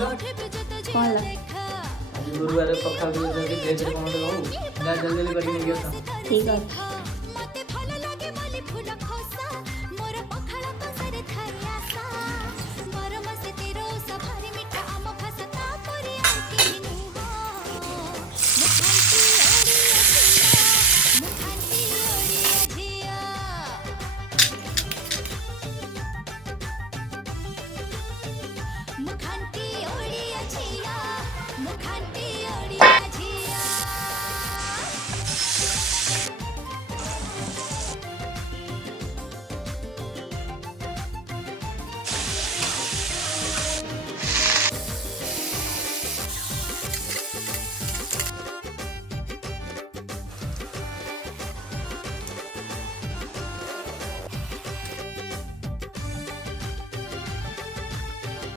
कौन ला आज गुरुवार पखाल भेज कौन जा जल्दी जल्दी करके नहीं गया था। ठीक है।